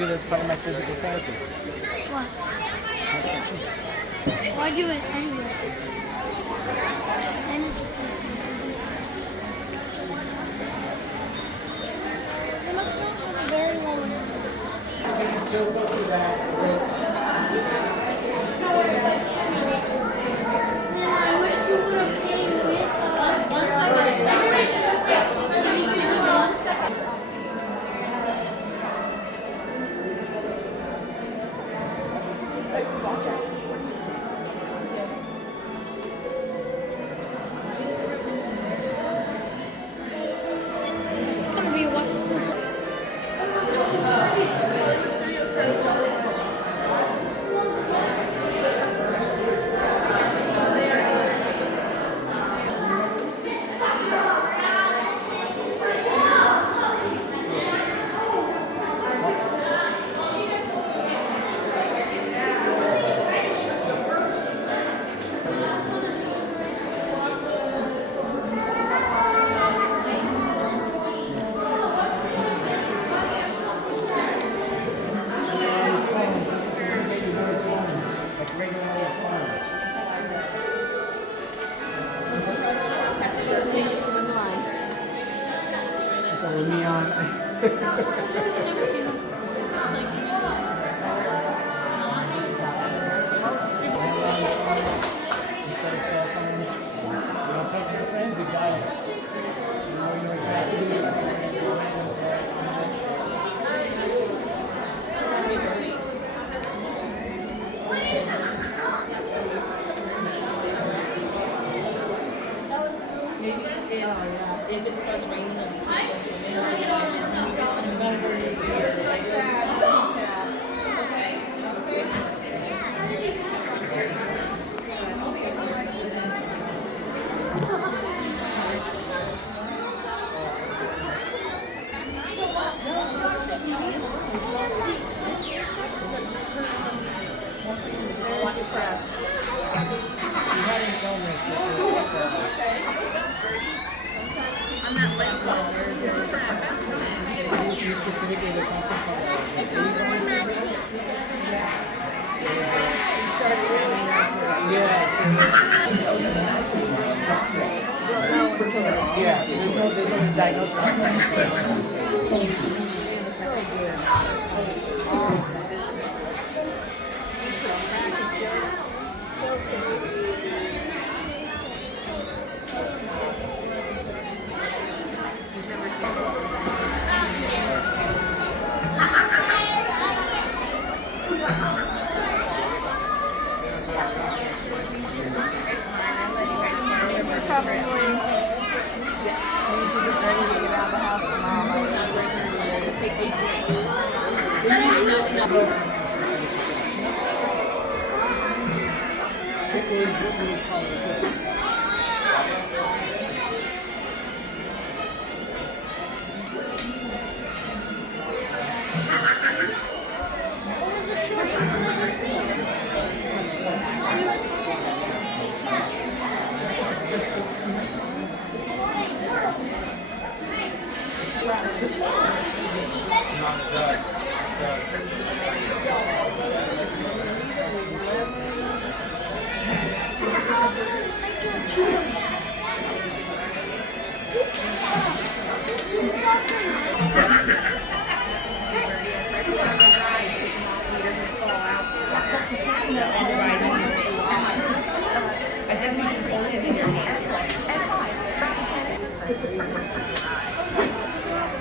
do that as part of my physical therapy. What? Why do it anyway? And it must be very long. I wish you would have came with It's gonna be what? With me on. Instead of cell phones, you don't take your friends, you got it. You know exactly If it starts raining, specifically the concept of there's no diagnosis.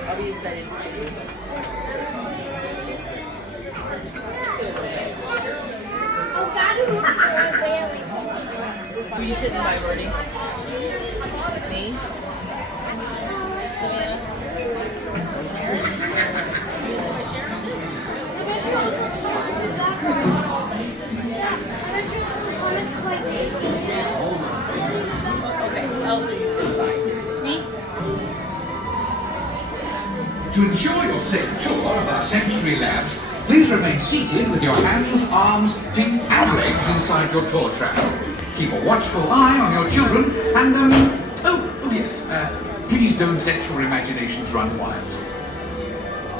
I'll be excited. Who are you sitting by, Brody? Me? Savannah? Aaron? You gonna sit by Sharon? Okay, who else are you sitting by? Me? To ensure your safe tour of our sensory labs, please remain seated with your hands, arms, feet and legs inside your tour trap. Keep a watchful eye on your children and, please don't let your imaginations run wild.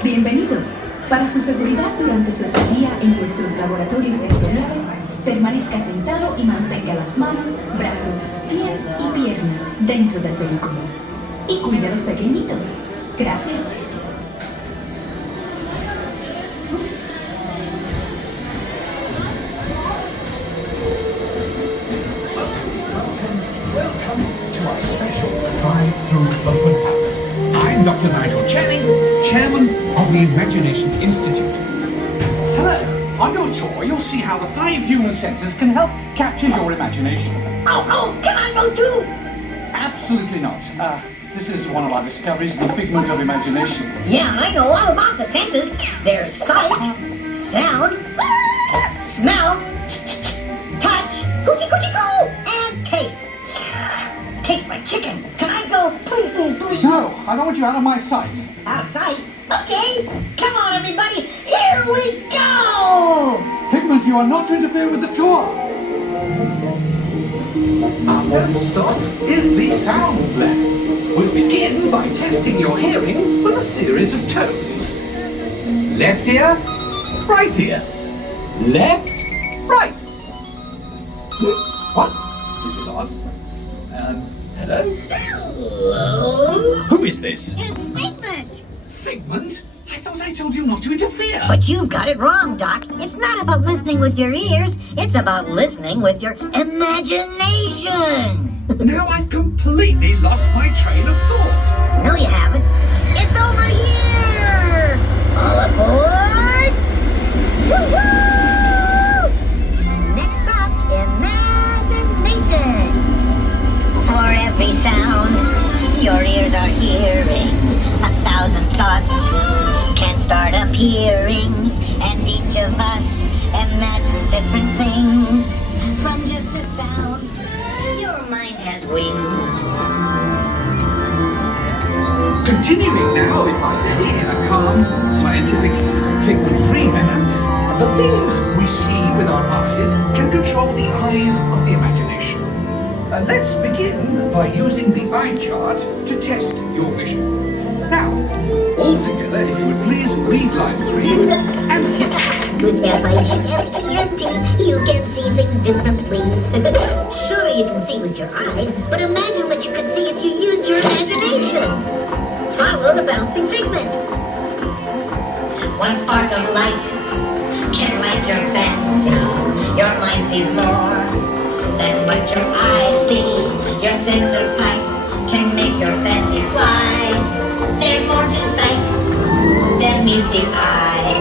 Bienvenidos. Para su seguridad durante su estadía en nuestros laboratorios sensoriales, permanezca sentado y mantenga las manos, brazos, pies y piernas dentro del vehículo. Y cuide a los pequeñitos. Gracias. To our special drive-through open house. I'm Dr. Nigel Channing, Chairman of the Imagination Institute. Hello. On your tour, you'll see how the 5 human senses can help capture your imagination. Oh, can I go too? Absolutely not. This is one of our discoveries, the figment of imagination. Yeah, I know all about the senses. There's sight, sound, smell, touch, coochie coochie coo, and taste. Taste my chicken. Can I go? Please, please, please. No, I don't want you out of my sight. Out of sight? Okay. Come on, everybody. Here we go. Figment, you are not to interfere with the tour. Our first stop is the sound lab. We'll begin by testing your hearing with a series of tones. Left ear, right ear. Left, right. What? This is odd. Hello? Hello? Who is this? It's Figment. Figment? I thought I told you not to interfere. But you've got it wrong, Doc. It's not about listening with your ears. It's about listening with your imagination. Now I've completely lost my train of thought. No, you haven't. It's over here. All aboard. Woo-hoo! Next stop, imagination. For every sound your ears are hearing, 1,000 thoughts can start appearing, and each of us imagines different things. From just a sound, your mind has wings. Continuing now, if I may, in a calm, scientific, figment-free manner, the things we see with our eyes can control the eyes of the imagination. Let's begin by using the eye chart to test your vision. Now, all together, if you would please read line 3 and hit. With F-I-G-M-E-N-T, you can see things differently. Sure, you can see with your eyes, but imagine what you could see if you used your imagination. Follow the bouncing figment. One spark of light can light your fancy. Your mind sees more than what your eyes see. Your sense of sight can make your fancy fly. There's more to sight than meets the eye.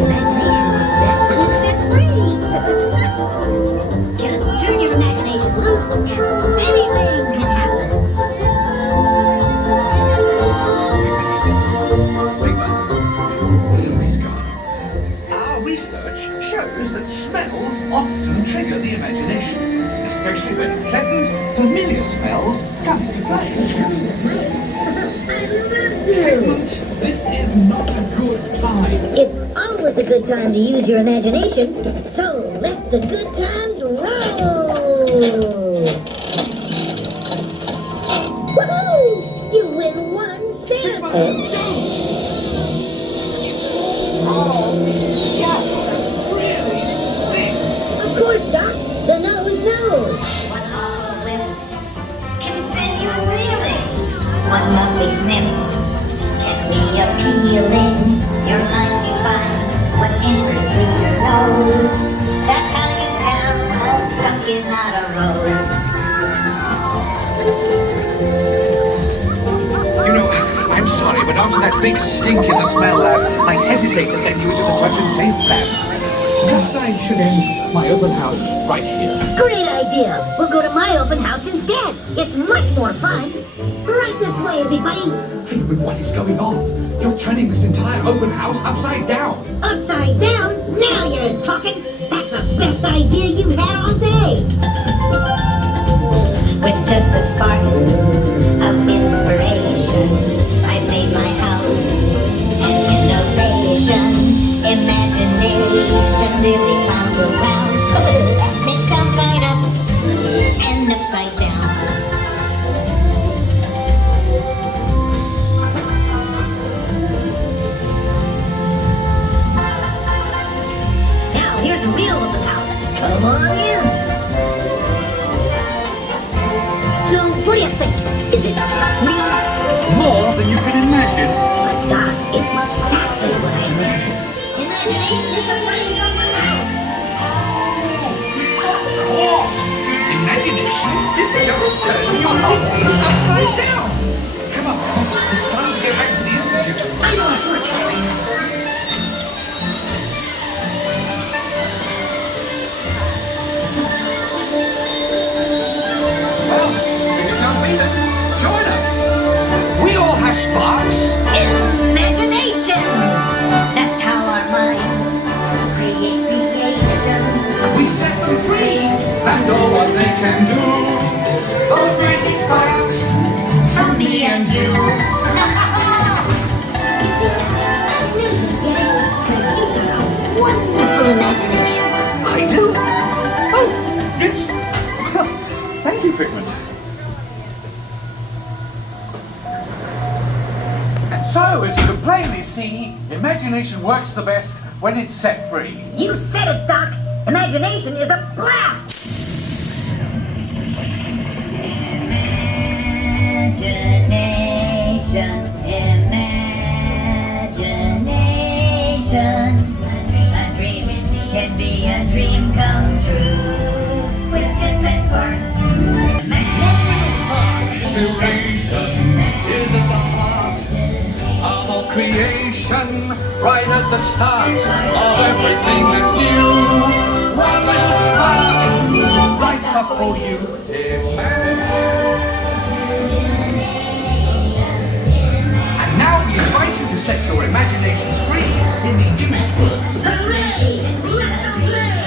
Imagination is best when it's set free. Just turn your imagination loose and anything can happen. He's gone. Our research shows that smells often trigger the imagination, especially when pleasant, familiar smells come into play. Figment, this is not a good time. It's always a good time to use your imagination, so let the good times roll! Woohoo! You win 1 cent! Of course, Doc, the nose knows. One hollow whiff can send you reeling. One lovely sniff can be appealing. Your mind defined what enters through your nose. That's how you tell a skunk is not a rose. You know, I'm sorry, but after that big stink in the smell lab, I hesitate to send you into the touch and taste lab. Perhaps I should end my open house right here. Great idea. We'll go to my open house instead. It's much more fun. Right this way, everybody. Figment, what is going on? You're turning this entire open house upside down. Upside down? Now you're talking. That's the best idea you've had all day. With just a spark of inspiration, I made my house an innovation. Imagination really clowns around. Makes come right up and upside down. than you can imagine. Doc, it's exactly what I imagined. Imagination is the brains of the house. Of course! Imagination is just turning your thinking upside down. Come on, it's time to go back to the Institute. I know a shortcut. Well, if you can't beat them, join them. We all have sparks. Imaginations! That's how our minds create creations. We set them free, and all what they can do. Those magic sparks From me and you. You see, I knew you'd get it, 'cause you have a wonderful imagination. I do. Oh, yes. Thank you, Figment. So, as you can plainly see, imagination works the best when it's set free. You said it, Doc. Imagination is a blast. Imagination, imagination. A dream can be a dream come true. With just that spark. Inspiration is at the heart of all creation, right at the start of everything that's new. One little spark lights up for you. And now we invite you to set your imaginations free in the image world. Hooray! Let us play!